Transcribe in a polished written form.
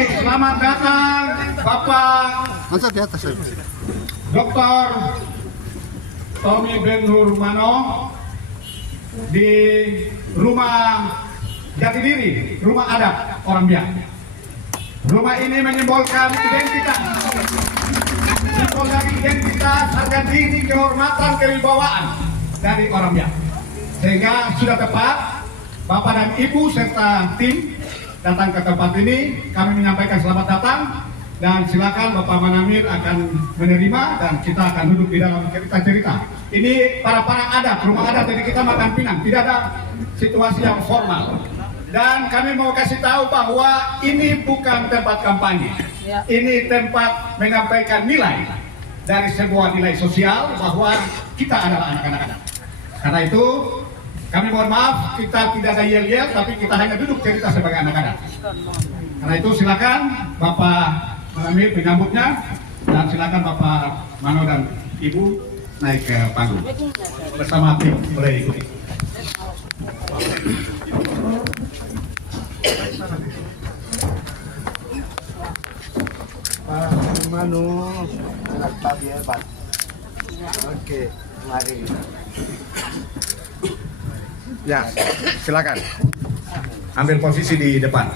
Baik, selamat datang Bapak Masa di atas lagi. Dr. Tommy Ben-Nur Mano di rumah Jatidiri, rumah adat orang Biak. Rumah ini menyimbolkan identitas, simbol dari identitas, harga diri, kehormatan, kewibawaan dari orang Biak. Sehingga sudah tepat Bapak dan Ibu serta tim datang ke tempat ini. Kami menyampaikan selamat datang dan silakan Bapak Manamir akan menerima dan kita akan duduk di dalam cerita-cerita. Ini para adat, rumah adat, jadi kita makan pinang, tidak ada situasi yang formal. Dan kami mau kasih tahu bahwa ini bukan tempat kampanye, ini tempat menyampaikan nilai dari sebuah nilai sosial bahwa kita adalah anak-anak adat. Karena itu kami mohon maaf, kita tidak ada yel-yel, tapi kita hanya duduk cerita sebagai anak-anak. Karena itu silakan Bapak Manamir penyambutnya, dan silakan Bapak Mano dan Ibu naik ke panggung bersama tim, boleh ikuti. Pak Mano, Pak Pak. Oke, mari. Ya, silakan ambil posisi di depan.